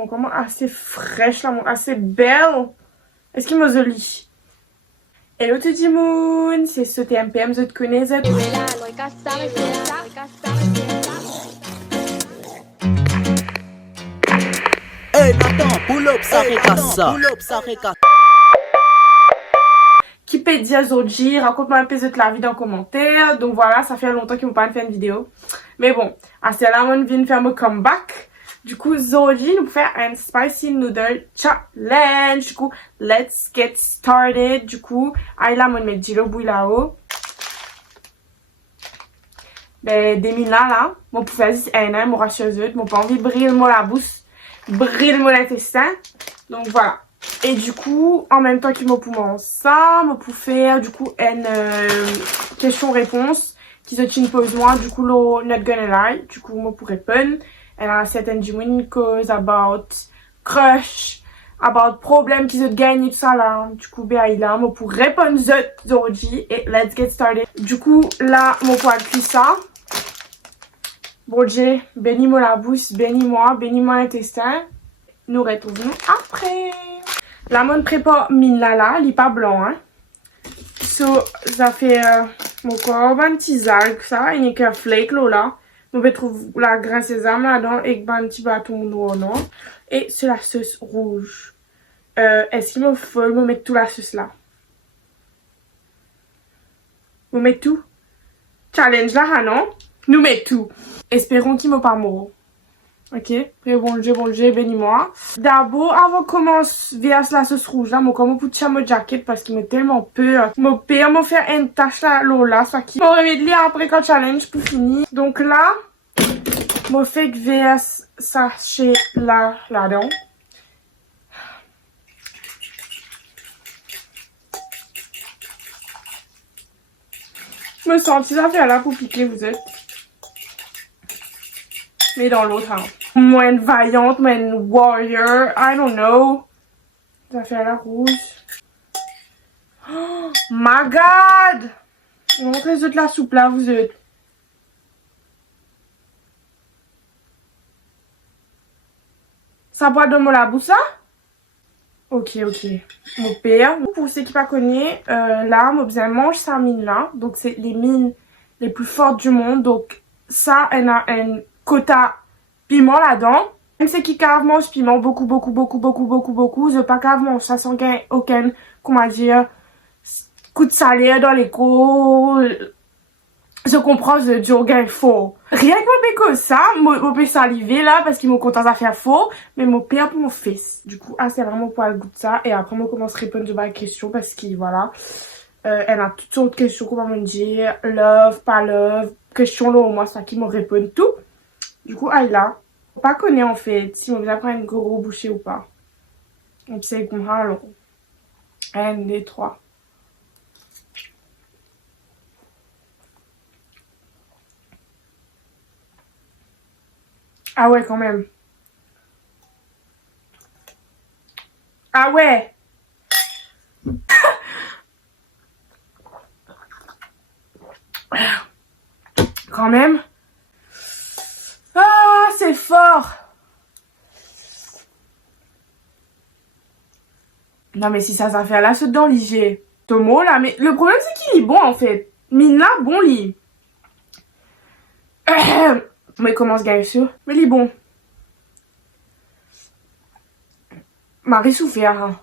mon comment assez fraîche là, assez belle. Est-ce qu'il m'a joli? Hello tout le monde, c'est ce TMPM, je te connais, je Hey Nathan, pull up ça rekasa. Pull up ça rekasa. Qui peut dire aujourd'hui, raconte-moi un peu de la vie dans les commentaires. Donc voilà, ça fait longtemps qu'ils m'ont pas fait une vidéo. Mais bon, c'est là on vient faire mon comeback. Du coup, aujourd'hui, nous faire un spicy noodle challenge. Du coup, let's get started. Du coup, là, on met du bouille là-haut. Ben, des mille là, mon pour faire un mon rassureux, mon pas envie de briller moi la bouche, briller moi l'intestin. Donc voilà. Et du coup, en même temps qu'il m'a pour ça, m'a pour faire du coup une question-réponse qui se tient pose moi, du coup, lo not gonna lie, du coup, moi pour répondre. Elle a certaines genuine cause about crush, about problème qui se gagne tout ça là. Du coup, ben là, moi pour répondre aujourd'hui et let's get started. Du coup, là, mon pour écrire ça. Bon Dieu, bénis-moi la bouche, bénis-moi l'intestin. Nous retrouvons après. La mode prépare mine là, il n'est pas blanc, hein. So, ça fait mon corps, un petit algue, ça, il n'y a qu'un flake là. On peut trouver la graisse sésame là-dedans et un petit bâton noir, non. Et c'est la sauce rouge. Est-ce qu'il me faut me mettre tout la sauce là? Me mettre tout? Challenge là, non? Nous mettons tout. Espérons qu'il me pas mort. Ok, bon Dieu, bénis-moi. D'abord, avant de commencer vers la sauce rouge, là, moi, comme pour tirer mon jacket parce qu'il m'est tellement peur. Mon père m'a fait une tâche là, là, soit qui m'a remis de lire après quand challenge pour finir. Donc là, moi, fait que vers sachet là-dedans. Je me sens ça fait là pour piquer, vous êtes. Mais dans l'autre, hein. Moi une vaillante, moi une warrior, I don't know. Ça fait la rouge. Oh my god! Montrez-vous de la soupe là, vous êtes. Ça boit de mon la bouche ça? Ok. Mon père, pour ceux qui ne connaissent pas, là, moi, je mange ça mine là. Donc, c'est les mines les plus fortes du monde. Donc, ça, elle a un quota piment là-dedans. Même ceux qui cave mange piment, beaucoup. Je pas cave mange ça sans aucun, comment dire, coup de salaire dans les cours. Je comprends, je dis au gars faux. Rien que mon père comme ça, mon père saliver là parce qu'il m'a content à faire faux, mais mon père pour mon fils. Du coup, c'est vraiment pour le goût de ça. Et après, moi commence à répondre de ma question parce que voilà, elle a toutes sortes de questions, comment me dire, love, pas love, question là au moins, ça qui me répond tout. Du coup, là, faut pas connaître en fait si on vient prendre une gros bouchée ou pas. On sait qu'on a alors. 1, 2, 3. Ah ouais, quand même. Ah ouais. Quand même. Ah, c'est fort. Non, mais si ça fait là, ce dedans, liger. Tomo, là, mais le problème, c'est qu'il est bon, en fait. Mina, bon lit. Mais comment se gagne sûr? Mais il est bon. Marie souffert. Hein.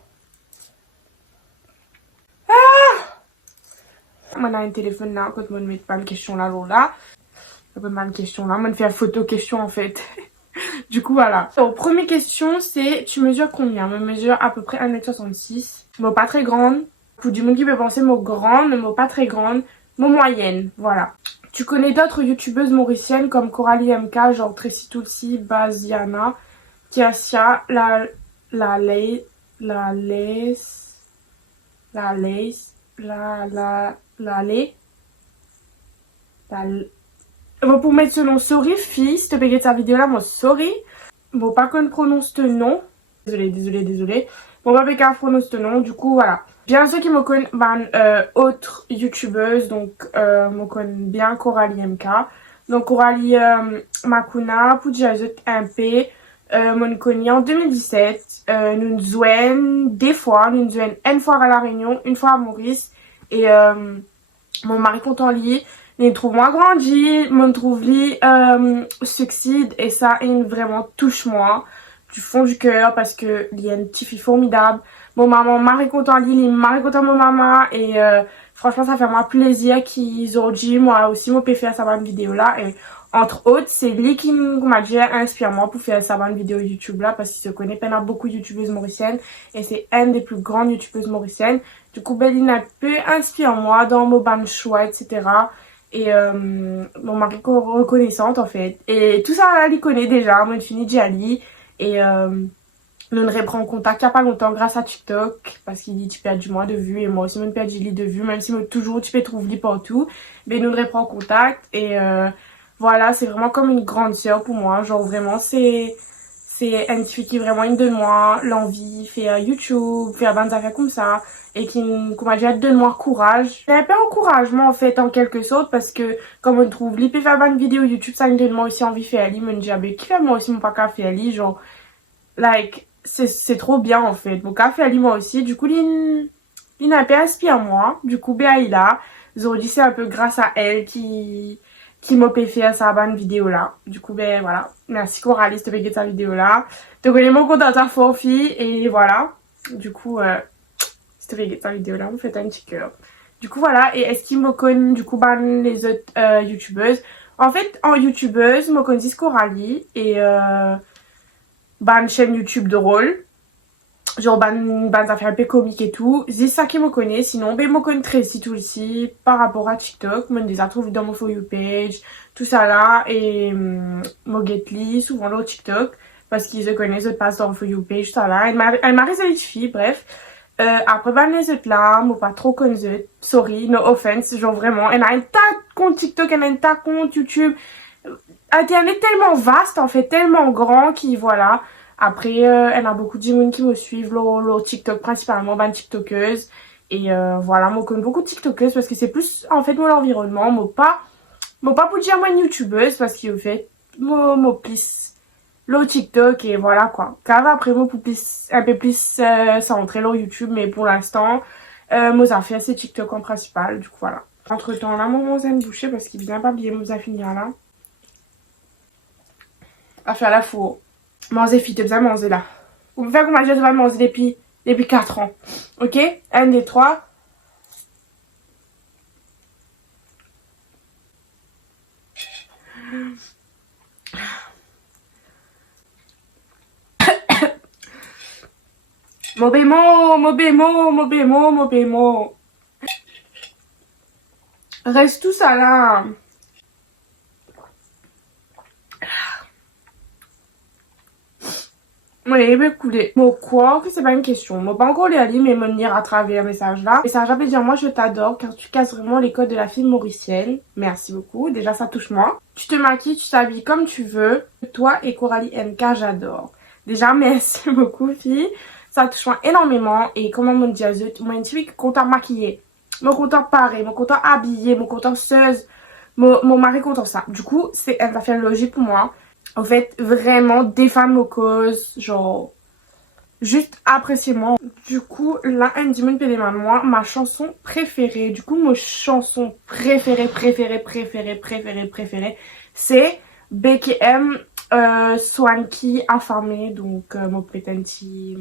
Ah! Moi, on a un téléphone là, quand on ne met pas une question là, là. Je peux pas une question là. Moi, on fait une photo question, en fait. Du coup, voilà. Donc, première question, c'est tu mesures combien? Je mesure à peu près 1m66. Moi, pas très grande. Pour du monde qui peut penser, moi, grande, mais moi, pas très grande. Moi, moyenne. Voilà. Tu connais d'autres youtubeuses mauriciennes comme Coralie MK, genre Tracy Tulsi, Baziana, Tiasia, la Bon, pour mettre ce nom, sorry, fille, si tu peux sa vidéo là, moi, sorry. Bon, pas qu'on prononce ce nom. Désolé. Bon, pas qu'on prononce ce nom, du coup, voilà. Bien ceux qui me connaissent, autres youtubeuses, donc, me connaissent bien Coralie MK. Donc, Coralie Makuna, pour dire MP, Mon connu en 2017. Nous jouons des fois, nous jouons une fois à La Réunion, une fois à Maurice. Et mon mari content lui, il trouve moi grandi, me trouve lui succède et ça il vraiment touche moi du fond du cœur parce que il y a une petite fille formidable. Mon maman mari content lui, il mari content mon maman et franchement ça fait moi plaisir qu'ils ont dit moi aussi mon peut faire sa bonne vidéo là et entre autres c'est lui qui m'a dit inspire moi pour faire sa bonne vidéo YouTube là parce qu'il se connaît pas beaucoup de youtubeuses mauriciennes et c'est une des plus grandes youtubeuses mauriciennes. Du coup Béline a peu inspire moi dans mon ban choix etc. Et mon mari reconnaissante en fait et tout ça elle connaît déjà mon fini déjà lui et nous ne reprend contact il n'y a pas longtemps grâce à TikTok parce qu'il dit tu perds du moins de vues et moi aussi je perds du de vues même si toujours tu peux trouver partout mais nous ne reprend contact et voilà c'est vraiment comme une grande sœur pour moi genre vraiment c'est une fille qui vraiment me donne moi l'envie faire YouTube faire des affaires comme ça et qui m'a dit donne-moi courage c'est un peu encouragement en fait en quelque sorte parce que comme on trouve lui peut faire une vidéo YouTube ça me donne moi aussi envie de faire lui me dit ah ben qui fait moi aussi mon pas qu'à faire lui genre like c'est trop bien en fait mon café à lui moi aussi du coup il n'a pas inspiré moi du coup ben il a aujourd'hui c'est un peu grâce à elle qui m'a fait sa bonne vidéo là du coup ben voilà merci Coralie de faire sa vidéo là te connais mon compte dans ta fille et voilà du coup si tu fais sa vidéo là on fait un petit cœur du coup voilà et est-ce qu'il me connaît du coup ben les autres youtubeuses en fait en youtubeuse me connaissent Coralie et ban chaîne YouTube de rôle genre ban affaires un peu comiques et tout c'est ça qui me connaît sinon ben me connaît Tracy tout ici par rapport à TikTok me les a trouvés dans mon For You page tout ça là et me get souvent dans TikTok parce qu'ils se connaissent je passe dans mon For You page tout ça là elle m'a réservé de fille bref après ben les autres là moi pas trop connais sorry no offense genre vraiment elle a un tas de compte TikTok elle a un tas de compte YouTube Internet est tellement vaste en fait tellement grand qui voilà après elle a beaucoup de gens qui me suivent leur TikTok principalement ben tiktokeuse et voilà moi connais beaucoup de tiktokeuses parce que c'est plus en fait mon environnement moi pas pour dire moi une youtubeuse parce qu'il fait moi plus le TikTok et voilà quoi car après moi pour plus un peu plus centré leur YouTube mais pour l'instant moi ça fait c'est TikTok en principal du coup voilà entre temps là mon zène bouché parce qu'il vient pas bien nous a finir là à faire la four. Manger fille, tu besoin de manger là. Vous pouvez faire comme je vais manger depuis 4 ans. Ok? Un des trois. Mon bémo. Reste tout ça là. Oui, mais écoutez, moi quoi que c'est pas une question. Moi pas encore les aller mais me lire à travers le message là. Et ça va dire moi je t'adore car tu casses vraiment les codes de la fille mauricienne. Merci beaucoup. Déjà ça touche moi. Tu te maquilles, tu t'habilles comme tu veux. Toi et Coralie MK j'adore. Déjà merci beaucoup fille. Ça touche moi énormément et comment me dire moi une fille qui est content maquillée. Mon content paré, mon content habillé, mon content seuse. Mon mari content ça. Du coup c'est elle va faire logique pour moi. En fait, vraiment, défendre nos causes, genre, juste appréciez-moi. Du coup, là, un dimanche de moi, ma chanson préférée, du coup, ma chanson préférée, c'est BKM Swanky Affamé. Donc, mon petit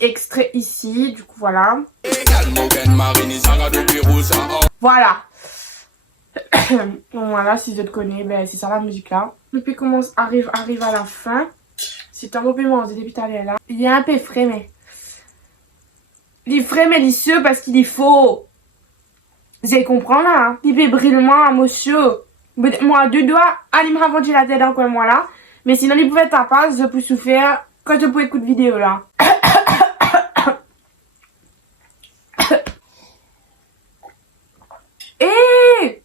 extrait ici, du coup, voilà. Voilà. Donc voilà, si je te connais, ben c'est ça la musique là. Le puis commence arrive à la fin. C'est un peu manger depuis tout à l'heure là. Il est un peu frais mais il est frais mais délicieux parce qu'il est faux. Vous allez comprendre là. Hein? Il fait brillement monsieur. Moi deux doigts, allez me ravanter la tête encore moi là. Mais sinon il pouvait être à part, je peux souffrir quand je peux écouter vidéo là. Et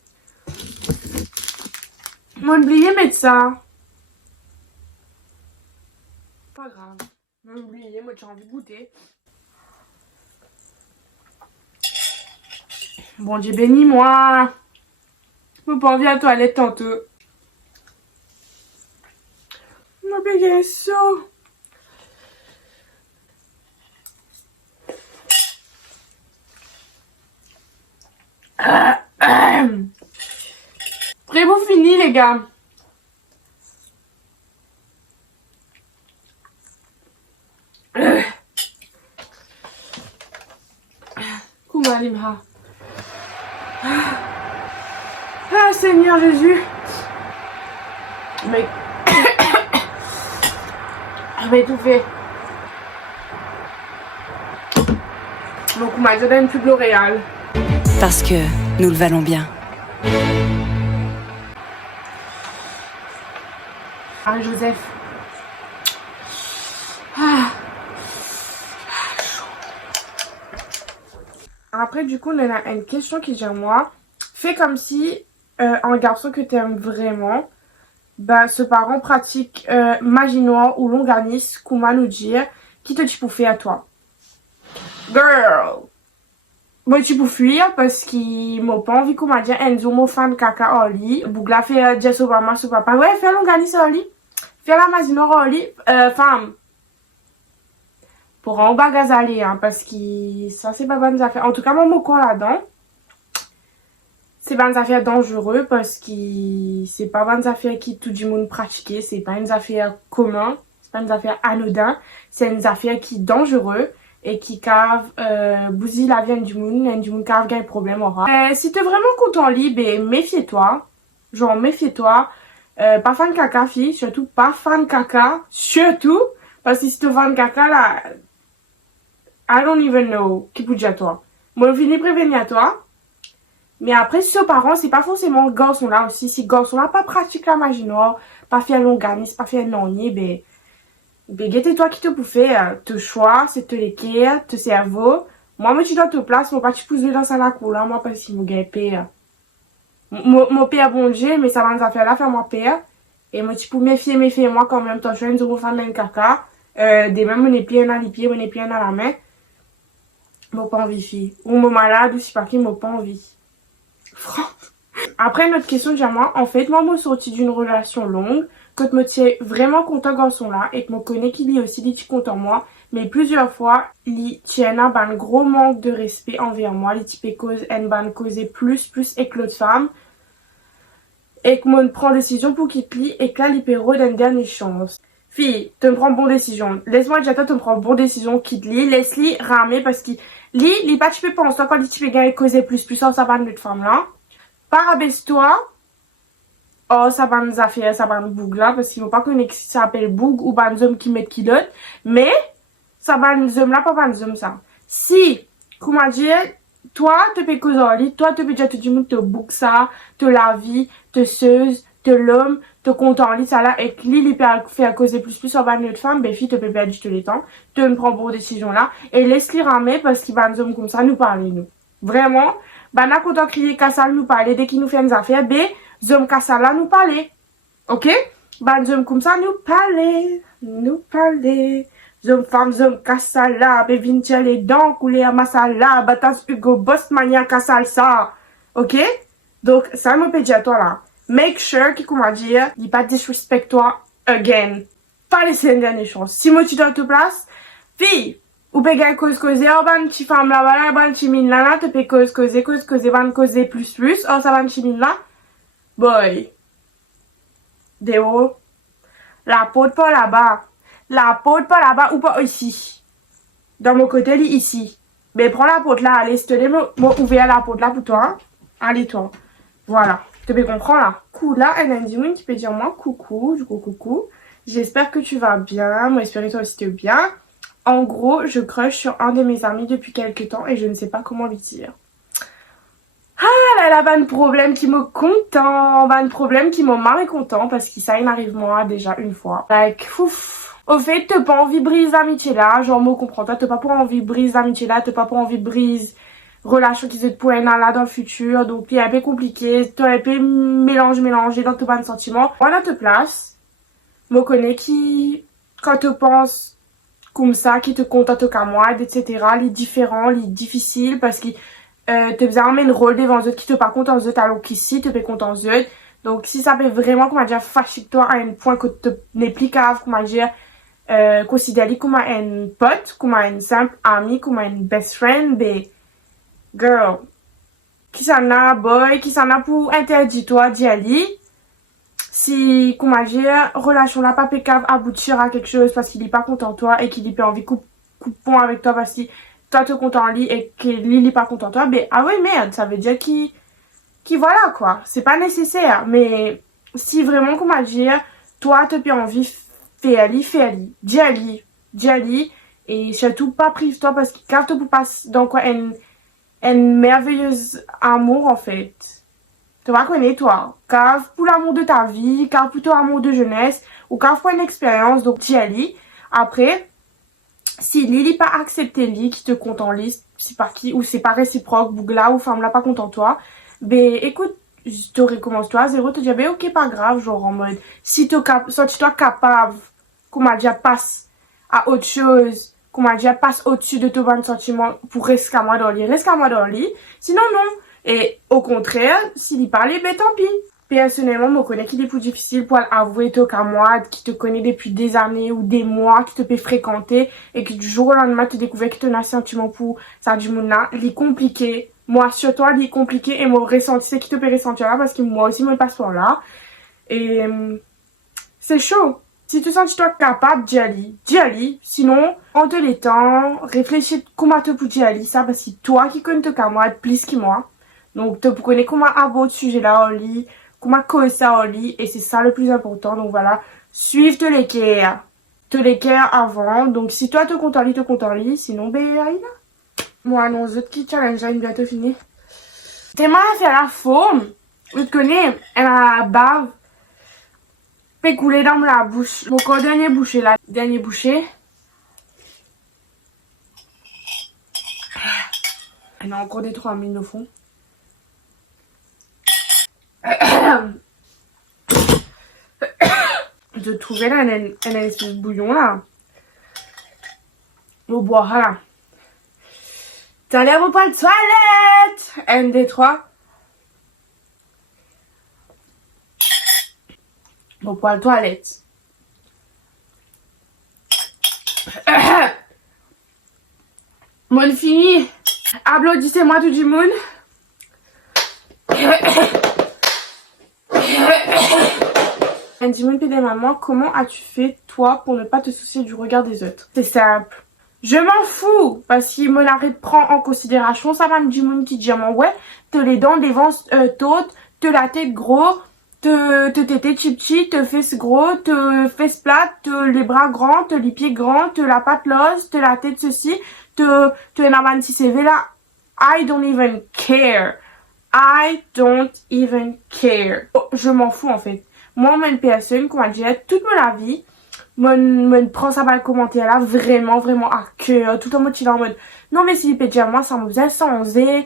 m'ont oublié mettre ça. Pas grave. M'ont oublié, moi j'ai envie de goûter. Bon Dieu béni moi. Je pas envie à la toilette tantôt. Mon bébé chaud. Prêt pour finir les gars. Comment Limha. Ah Seigneur Jésus. Mais je vais étouffer. Donc on m'a donné une pub L'Oréal. Parce que nous le valons bien. Marie-Joseph. Ah. Après, du coup, on a une question qui dit à moi. Fais comme si un garçon que tu aimes vraiment, bah, ce parent pratique magie noire ou longanisme, comment nous dire, qui te dit pour faire à toi. Girl! Moi, tu peux fuir parce qu'il m'a pas envie qu'on m'a dit Enzo, mon fan caca en lit. Bougla fait Jess Obama sur papa. Ouais, fais longanisme en lit. Fais la magie noire en lit. Femme. Pour en bagazaler, hein, parce que ça, c'est pas bonne affaire. En tout cas, mon mot quoi là-dedans. C'est pas une affaire dangereuse parce que c'est pas une affaire qui tout le monde pratique. C'est pas une affaire commun. C'est pas une affaire anodin. C'est une affaire qui est dangereuse. Et qui cave bousille la vie du monde cave gagne problème aura. Si t'es vraiment content lit, ben méfie-toi. Genre méfie-toi. Pas fan caca fille, surtout pas fan caca. Surtout parce que si t'es fan caca là, I don't even know qui peut dire à toi. Moi je finis prévenir à toi. Mais après si aux parents c'est pas forcément le garçon là aussi. Si le garçon là pas pratique la magie noire, pas faire l'organisme, pas faire l'ornier, ben guette toi qui te bouffait, te choix, c'est te l'équerre, te cerveau. Moi, tu dois te place, mon pas tu pousses dans la cour là, moi, parce qu'il me gagne père. Mon père bon Dieu, mais ça va nous faire là, faire mon père. Et moi, tu peux méfier, moi, quand même, toi, je suis un fan d'un caca. Des mêmes, mon pieds dans les pieds, mon pieds dans la main. Moi, pas envie, fille. Ou mon malade, ou si pas qui, moi, pas envie. Après, notre question, déjà, moi, en fait, moi, je suis sortie d'une relation longue. Que je me tiens vraiment content garçon là et que je connais qu'il y aussi des content moi, mais plusieurs fois il tient un gros manque de respect envers moi, les types cause en causer plus et que l'autre femme et que moi prend décision pour qu'il plie et que là l'hypéro d'une dernière chance. Fille, tu me prends bonne décision. Laisse-moi déjà tu me prends bonne décision quitte lit, laisse-lui ramer parce qu'il lit pas tu peux penser quand les types gars causer plus ça va notre femme là. Parabaisse-toi. Oh, ça va nous affaire, ça va nous boug là, parce qu'il ne faut pas connaître si ça s'appelle boug ou ban homme qui met kilote, mais ça va nous homme là, pas ban homme ça. Si, comment dire, toi, te fais cause en lit, toi, te fais déjà tout le monde te boug ça, te la vie, te seuse, te l'homme, te compte en lit, ça là, et que l'île fait à causer plus en ban notre femme, ben fille, te peut perdre tout le temps, te me prend pour décision là, et laisse-lui ramer parce qu'il va nous homme comme ça, nous parler, nous. Vraiment, ben, n'a content crier qu'à ça, nous parler, dès qu'il nous fait une affaire, ben, Zom Kassala nous parler. Ok? Ban zom comme ça nous parler. Zom femme zom Kassala, be vintia les dents, couler à masala, batas Hugo Boss mania Kassal ça. Ok? Donc, ça me peut dire à toi là. Make sure qu'il comment dire, il pas disrespect toi again. Pas laisser une dernière chance. Si moi tu dois te place, fille, ou peut gagner cause, oh ban petit femme là, voilà, ban petit mine là, te peut cause, ban causer plus, oh ça ban petit mine là. Boy. Déo. La porte pas là-bas. La porte pas là-bas ou pas ici. Dans mon côté, ici. Mais prends la porte là. Allez, s'il te plaît, moi ouvrir la porte là pour toi. Hein? Allez, toi. Voilà. Tu peux comprendre là. Coucou là, elle a une qui peut dire moi coucou. Du coup, coucou. J'espère que tu vas bien. Moi, j'espère que toi aussi tu vas bien. En gros, je crush sur un de mes amis depuis quelques temps et je ne sais pas comment lui dire. Ah là là, ben problème qui me content, ben problème qui me marre content parce que ça il m'arrive moi déjà une fois. Like, ouf. Au fait, t'as pas envie de briser l'amitié là, genre moi comprends toi, t'as pas pour envie de briser l'amitié là, t'as pas pour envie de briser relation qui se pour là dans le futur, donc il est un peu compliqué, t'as un peu mélanger dans tout ban de sentiments. Moi dans ta place, me connais qui, quand tu penses comme ça, qui te contente qu'à moi, etc., les différents, les difficiles parce que te faisait un rôle devant eux qui te pas content eux alors qu'ici te fait content eux Donc, si ça peut vraiment, comment dire, fâcher toi à un point que tu n'es plus capable, comment dire, considérer comme un pote, comme un simple ami, comme un best friend, ben, girl, qui s'en a, boy, qui s'en a pour interdire toi d'y aller. Si, comment dire, relation là, pas pécave, aboutir à quelque chose parce qu'il n'est pas content de toi et qu'il n'a pas envie de couper pont avec toi parce que toi tu es content en lui et qu'il n'est pas content de toi, ben, ah ouais, merde, ça veut dire qu'il voilà, quoi. C'est pas nécessaire. Mais, si vraiment, comment dire, toi, tu as envie, fais-le. Dis-le. Et surtout, pas prive-toi parce que quand tu passes dans quoi, une merveilleuse amour, en fait. Tu vas connaître, toi. Car pour l'amour de ta vie, car pour ton amour de jeunesse, ou car pour une expérience, donc dis-le. Après, si Lily pas accepté lui qui te compte en liste, c'est par qui, ou c'est pas réciproque, bougla, ou femme là pas content de toi, ben écoute, tu recommences-toi à zéro, te dis, ben ok, pas grave, genre en mode, si tu sens-toi capable, comment dire, passe à autre chose, comment dire, passe au-dessus de ton bon sentiment pour rester à moi dans le lit, sinon non. Et au contraire, s'il y parlait, ben tant pis. Personnellement, je connais qu'il est plus difficile pour avouer toi qu'à moi, qui te connaît depuis des années ou des mois, qui te peut fréquenter, et qui du jour au lendemain te découvre que tu as un sentiment pour ça du monde là, il est compliqué. Moi, sur toi, il est compliqué, et mon ressenti, c'est qui te peut ressentir là, parce que moi aussi, mon passeport là. Et, c'est chaud. Si tu sens toi capable d'y aller. Sinon, prends les temps, réfléchis comment te pour d'y aller, ça, parce que toi qui connais toi qu'à moi, plus que moi. Donc, tu connais comment aborder ce sujet-là en lit, comment causer ça en lit, et c'est ça le plus important. Donc voilà, suivre te l'équerre avant. Donc si toi te comptes en lit, sinon ben aïe là. Moi non, autres qui challenge là, il bientôt fini. T'es mal à faire la forme. Tu te connais, elle a la bave. Peut couler dans la bouche. Donc au dernier bouchée là, dernier bouchée. Elle a encore des 3000 au fond. Je trouvais là un espèce de bouillon là. Au boire là. T'as l'air au pas de toilette. Un des trois. Au poil toilette. Mon fini. Applaudissez-moi tout du monde. Dis-moi, maman, comment as-tu fait, toi, pour ne pas te soucier du regard des autres? C'est simple. Je m'en fous, parce qu'il me l'arrête prend en considération. Ça va me dire, mon petit diamant, ouais, te les dents, des vents tautes, te la tête gros, te tété chip, te fesses gros, te fesses plate, te les bras grands, te les pieds grands, te la patte lose, te la tête ceci, te naman si CV là. I don't even care. I don't even care. Oh, je m'en fous, en fait. Moi, une personne, comment dire, toute ma vie, me prend ça par le commentaire là, vraiment, vraiment à cœur, tout en mode, en mode, non, mais si, déjà, moi, ça m'a besoin sans oser,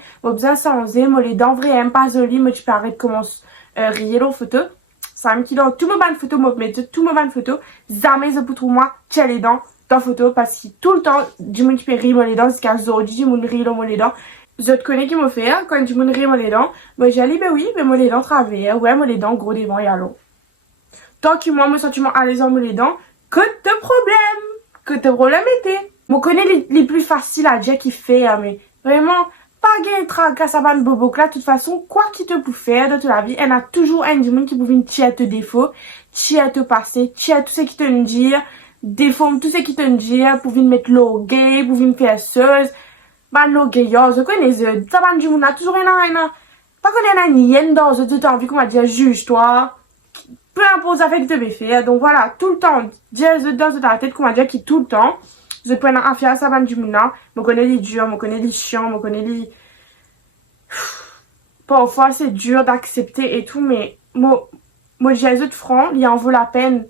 moi, les dents vraies, pas jolies, moi, tu peux arrêter de commencer, rire aux photos. Ça me dit, dans tout mon ban de photos, moi, mais tout mon ban de photos, jamais, je peux trouver moi, tiens les dents, dans photo, parce que tout le temps, du monde qui peut rire, moi, les dents, c'est qu'à aujourd'hui, du monde rire, moi, les dents. Je te connais qui me fait, quand du monde rire, moi, les dents, moi, j'ai dit, ben oui, mais moi, les dents travers, ouais, moi, les dents, gros devant et allons. Tant que moi, mon sentiment à les en les dents, que te problème était. Moi, connais les plus faciles à dire qui fait, hein, mais vraiment, pas gain tracasse ça va bobo là, de toute façon, quoi qu'il te peut faire de toute la vie, elle a toujours un monde qui peut venir tirer te défaut, tirer te passer, tirer tout ce qui te dire, déforme tout ce qui te dire, pour venir mettre l'eau gay, pour venir faire seuse, bah, l'eau gay, yo, je connais, ça va du monde, a toujours un, pas qu'on a ni yen dans, je t'ai envie qu'on va dire, juge-toi. Peu importe ça fait que tu veux faire. Donc voilà, tout le temps, dire dans ta tête, comment dire, qui tout le temps, je prends un affaire à ça du monde, me connais les durs, me connais les chiants, me connais les. Parfois c'est dur d'accepter et tout, mais moi j'ai les autres francs, il en vaut la peine,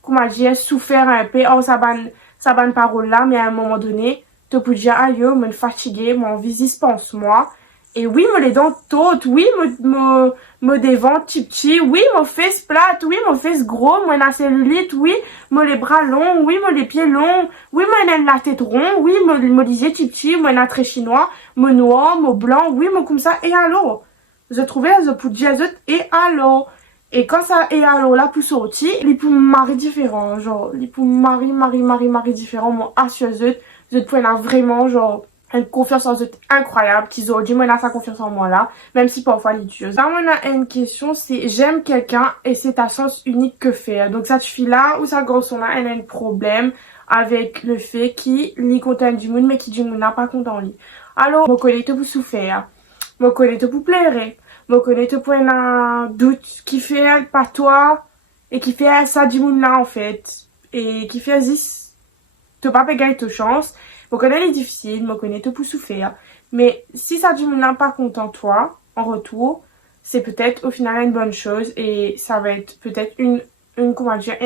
comment dire, souffrir un peu, oh ça bonne parole là, mais à un moment donné, tu peux dire, aïe, je me fatigué, mon visage pense moi. Et oui, me les dents tôtes, oui, me devant petit, oui, me fesses plate, oui, me fesses gros, moi la cellulite, oui, me les bras longs, oui, me les pieds longs, oui, me la tête rond, oui, me lisais petit, moi la très chinois, me noir, me blanc, oui, me comme ça, et alors? Je trouvais, je peux dire, et alors? Et quand ça est alors là pour sortir, il pour mari différent, genre, il pour mari différent, mon assuré, je te prends vraiment, genre, une confiance en eux incroyable, qu'ils ont dit, moi, là, sa confiance en moi, là, même si parfois, il est dur. Là, on a une question, c'est, j'aime quelqu'un et c'est ta chance unique que faire. Donc, cette fille-là, ou sa garçon-là, elle a un problème avec le fait qu'il lit content du monde, mais qui du monde n'a pas content lui. Alors, je connais tout pour souffrir, je connais tout pour pleurer, je connais tout pour un doute qui fait pas toi, et qui fait ça du monde là, en fait. Et qui fait, zis, t'as pas gagné ta chance. Je connais les difficiles, je connais tout pour souffrir. Mais si ça du monde là pas content toi, en retour, c'est peut-être au final une bonne chose et ça va être peut-être comment dire,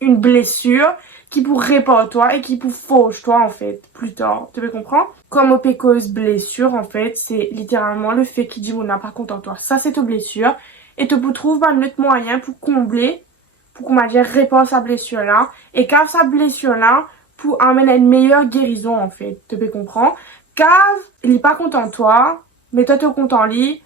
une blessure qui pourrait réparer toi et qui pour fauche toi en fait plus tard. Tu peux comprendre? Comme au cause blessure en fait, c'est littéralement le fait qu'il dit mon n'a pas content toi. Ça c'est ta blessure et tu peux trouver un autre moyen pour combler, pour comment dire réparer sa blessure là et car sa blessure là pour amener une meilleure guérison en fait. Tu peux comprendre? Car il est pas content de toi, mais toi tu es content lui,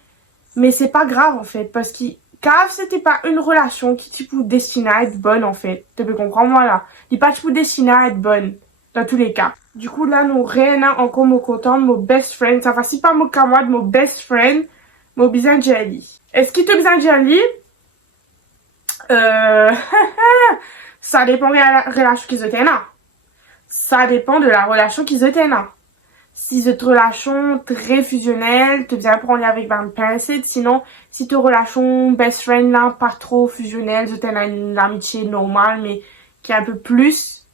mais c'est pas grave en fait parce que car c'était pas une relation qui tu peux destiner à être bonne en fait. Tu peux comprendre, voilà. Il n'est pas tu peux destiner à être bonne dans tous les cas. Du coup là nous rien encore me content mon best friend, ça va si pas mon camarade, mon best friend, mon besoin jelly. Est-ce qu'il te besoin jelly? Ça dépend de la relation qu'ils ont là. Ça dépend de la relation qu'ils ont là. Si cette relation très fusionnelle, tu viens prendre avec une pincette. Sinon, si ta relation best friend là, pas trop fusionnelle, tu as une amitié normale, mais qui est un peu plus.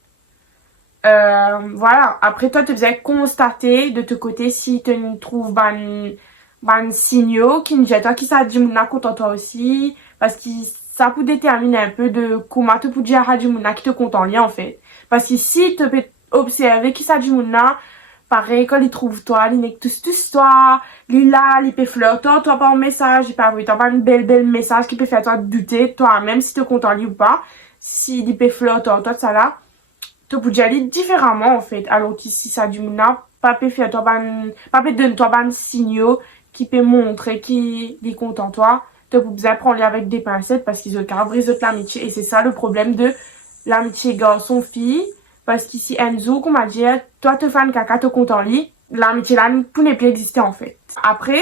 Voilà. Après, toi, tu viens constater de ton côté si tu trouves ban signaux qui ne jettent pas, qui ça dit mouna content toi aussi. Parce que ça peut déterminer un peu de comment tu peux dire à du mouna qui te content lien en fait. Parce que si tu peux observer qui ça dit mouna, pareil, quand il trouve toi, il n'est que tout toi, il là, il peut flirter, toi par un message, il peut avoir un bel message qui peut faire toi douter, toi, même si tu es content lui ou pas, si il peut flirter, toi, ça là, tu peux dire différemment, en fait, alors que si ça du n'a pas peut faire toi, pas peut donner toi, un signaux qui peut montrer qu'il est content toi, tu peux bien prendre avec des pincettes parce qu'ils ont qu'à briser l'amitié, et c'est ça le problème de l'amitié garçon-fille. Parce qu'ici, Enzo, comme m'a dit, toi, te fan caca, te content lit, l'amitié là, pour ne plus exister, en fait. Après,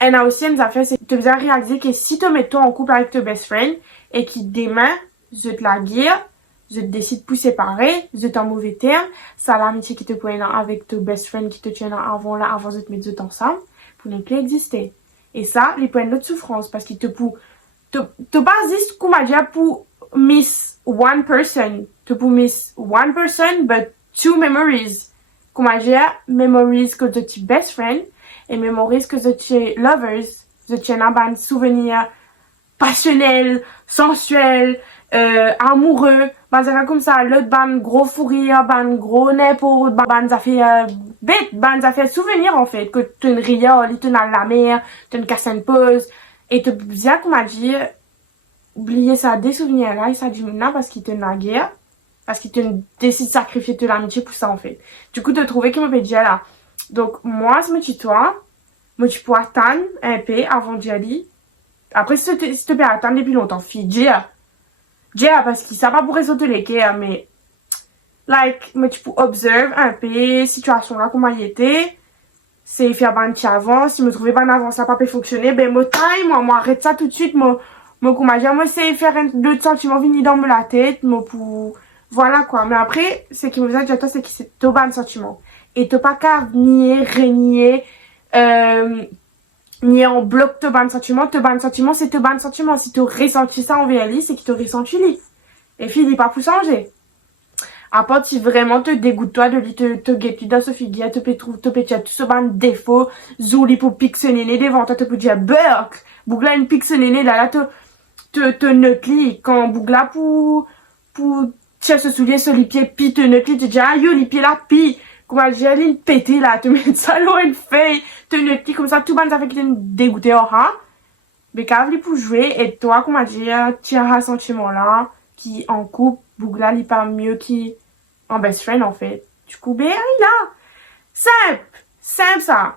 elle a aussi une affaire, c'est de bien réaliser que si tu mets toi en couple avec ton best friend, et que demain, je te la guerre, je te décide de vous séparer, je t'en mauvais terme, ça l'amitié qui te prend avec ton best friend qui te tient avant de te mettre ensemble, pour ne plus exister. Et ça, les points de souffrance, parce qu'il te pas juste, comme m'a dit, pour miss one person. Tu peux miss one person, but two memories. Comment dire, memories que de tes best friend et memories que de tes lovers. De tes un souvenir passionnel, sensuel, amoureux. Ben, ça fait comme ça, l'autre ban gros fou rire, ban gros n'importe, ban ça fait bête, ban ça fait souvenir en fait. Que tu une rire, tu dans la mer, tu une casse une pause. Et tu bien, comment dire, oublier ça des souvenirs là et ça du maintenant parce qu'il te n'a guerre parce qu'il te décide de sacrifier de l'amitié pour ça en fait. Du coup de trouver qu'il me fait déjà là. Donc moi je me tutoie, moi tu peux attendre un peu avant d'y aller. Après si tu peux attendre depuis longtemps fille déjà parce qu'il ça pas pour résoudre les cas mais like mais tu peux observer un peu situation là comment il était. C'est faire ban avant, si me trouver ban avant ça pas peut fonctionner ben moi time moi arrête ça tout de suite moi comment dire, moi c'est faire d'autres sentiments venir dans la tête moi pour voilà quoi. Mais après ce qui me faisait dire toi c'est que c'est ton ban sentiment et t'as pas qu'à nier renier nier en bloc ton ban sentiment c'est ton ban sentiment. Si tu ressenti ça en VLI c'est qu'il te ressenti lui et puis il est pas pour changer à part si vraiment te dégoûte toi de lui te guetter dans ce figuier te peut trouver te peut dire tout ce ban défaut zouli pour pixeler devant toi te peut dire burk bougla une pixeler là te note li quand bougla pour tiens ce soulier sur les pieds puis te note li te dis ah yo les pieds là puis comment j'ai une pété là te mettre ça loin une feuille te note li comme ça tout ban ça fait qu'il est dégoûté aura mais quand il pour jouer et toi comment dire tu as un sentiment là qui en couple bougla li pas mieux qui en best friend en fait du coup ben là simple ça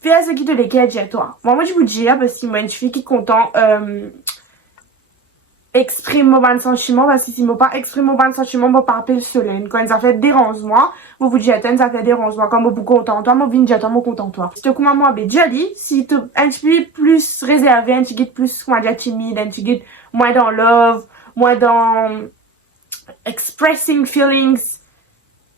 fais ce qui te les dit à toi moi je vous dis parce que moi une fille qui est content exprime mon bon sentiment, parce que si je pas exprime mon bon sentiment, je pas appeler Solène. Quand ça fait dérange-moi, vous vous dites, ça fait dérange-moi. Quand vous content, toi, moi, viens dire, moi, content, toi. Si tu comment moi, ben, jolly, si tu un petit peu plus réservé, un petit peu plus, comment dire, timide, un petit peu moins dans love, moins dans expressing feelings,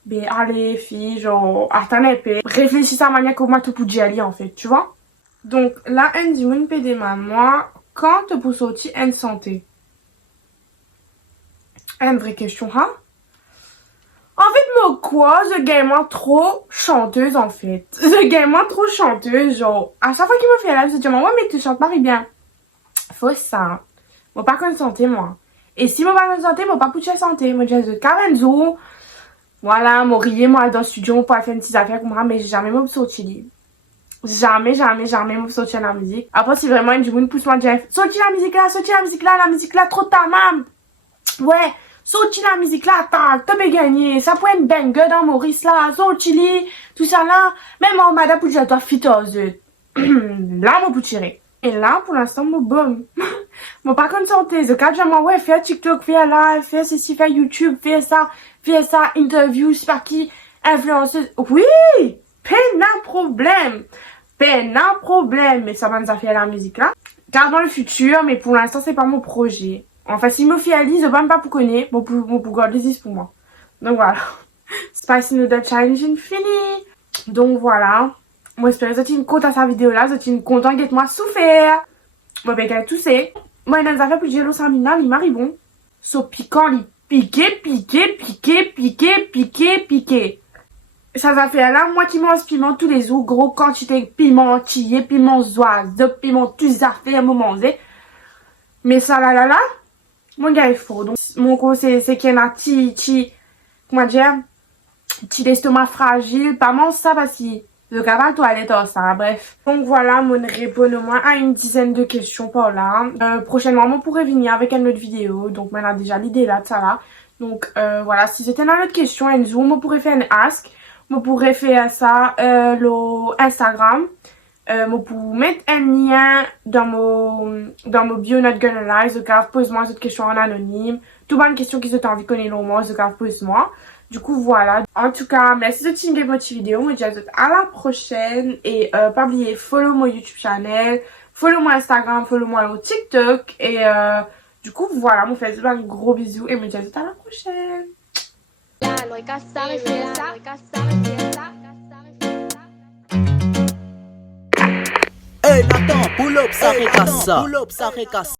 ben, allez, fille, genre, attendez, réfléchis à la manière comment tu peux jolly, en fait, tu vois? Donc, là, un dit, une pédé, moi, quand tu peux sortir une santé? Une vraie question, hein? En fait, moi, quoi? Je gagne moi trop chanteuse, en fait. Je gagne moi trop chanteuse, genre, à chaque fois qu'il me fait la je dis, ouais, mais tu chantes Marie bien. Faut ça. Moi, pas qu'on santé, moi. Et si moi, pas qu'on santé, moi, pas pour la santé. Moi, j'ai de Carenzo. Voilà, moi, riez, moi, dans le studio, pour faire une petite affaire comme moi, mais j'ai jamais me sorti. Jamais me sortir la musique. Après, si vraiment une journée pousse moi, Jeff, sorti la musique là, trop tard, mam. Ouais. Sorti la musique là, t'as bien gagné. Ça peut être banger dans Maurice là. Sorti tout ça là. Même en madame pour dire, toi, fiteuse. Là, moi, pour tirer. Et là, pour l'instant, mon bon. Moi, pas comme santé. Je cadre, moi, ouais, faire TikTok, faire live, faire ceci, faire YouTube, faire ça, interview, c'est pas qui, influenceuse. Oui! Pas un problème. Mais ça va nous faire la musique là. Car dans le futur, mais pour l'instant, c'est pas mon projet. Enfin, si me fialise, je ne pas pour connaître, mon pour garder les pour moi. Donc voilà. Spicy Noodle Challenge fini. Donc voilà. Moi, j'espère que vous êtes content à cette vidéo là. Vous êtes content d'être moi souffert. Moi, ben, qu'elle toussé. Moi, il y a des affaires plus jello sans mina, il m'arrive bon. So piquant, il piqué. Ça va faire là, moi qui mange piment tous les jours, gros quantité de piment entier, piment oiseau, piment tous affaires, moment, mais ça là, mon gars est faux. Donc, mon conseil, c'est qu'il y en a comment dire, petit estomac fragile, pas manger ça parce que le gars toilette, ça, bref. Donc voilà, mon réponse au moins à une dizaine de questions par là. Prochainement, on pourrait venir avec une autre vidéo. Donc, on a déjà l'idée là de ça là. Donc, voilà, si c'était une autre question, un zoom, on pourrait faire un ask. On pourrait faire ça, le Instagram. Je peux mettre un lien dans mon bio Not Gonna Lie. Je garde pose-moi cette question en anonyme. Tout bonne question qui se t'envie de connaître moi, je garde pose-moi. Du coup, voilà. En tout cas, merci de t'inquiéter votre vidéo. Je vous dis à la prochaine. Et pas oublier, follow mon YouTube channel, follow mon Instagram, follow moi au TikTok. Et du coup, voilà, je vous fais un gros bisou et je vous dis à la prochaine. Hey Nathan, pull up, ça récasse ça.